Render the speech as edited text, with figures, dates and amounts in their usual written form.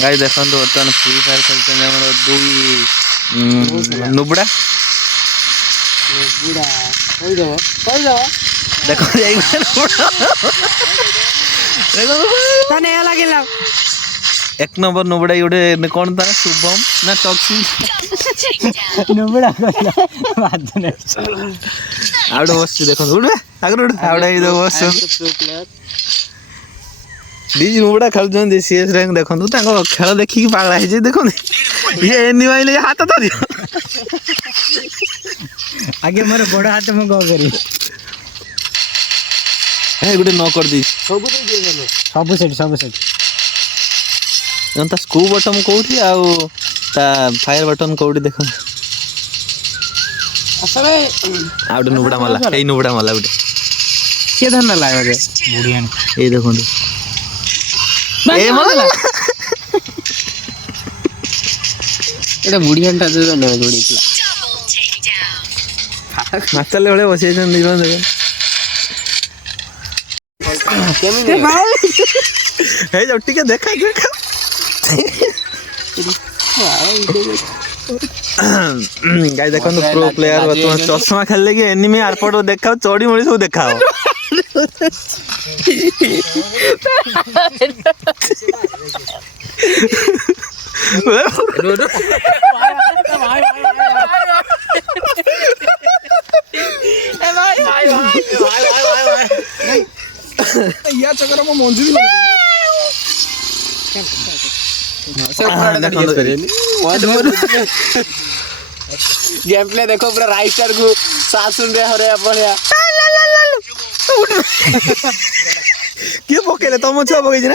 guys देखंतु बर्तमान free fire खेलते हमर दुई नुबड़ा कहि दो देखो एक देखो तने लागिला एक नंबर नुबड़ा गोटे कौन था शुभम ना टॉक्सी नुबड़ा कहला बात ने आउट बस देखो उड़ आगर उड़ आउट आई दो बस डीज नुबड़ा खेल सीएस रैंक देखो ताको खेल देखि पागला है जे देखो ये एनी वाइले हाथ धरि आगे मोर बड़ हाथ में गो करी ए गुटे न कर दी सब दे दे सब सेट जनता स्कू बटन कोठी आ ता फायर बटन कोठी देखो असरे आउट नुबड़ा माला ए नुबड़ा माला गुटे के धन लाए रे बुढ़ियान ए देखो ए माला एटा बुढ़ियान ता जो न जोड़ीला मातले बळे बसे जन दिवन देखो केमी भाई हे जो टिके देखा गाइस देखो प्रो प्लेयर बर्तमान चश्मा खेल के एनिमी आरपट देखा चोड़ी मोड़ी सब देखा या चक्कर में मंजूरी गेम प्ले देखो पूरा राइटर को साथ सुन रहे हो रे बढ़िया किए पकेले तुम छुआ पकई ना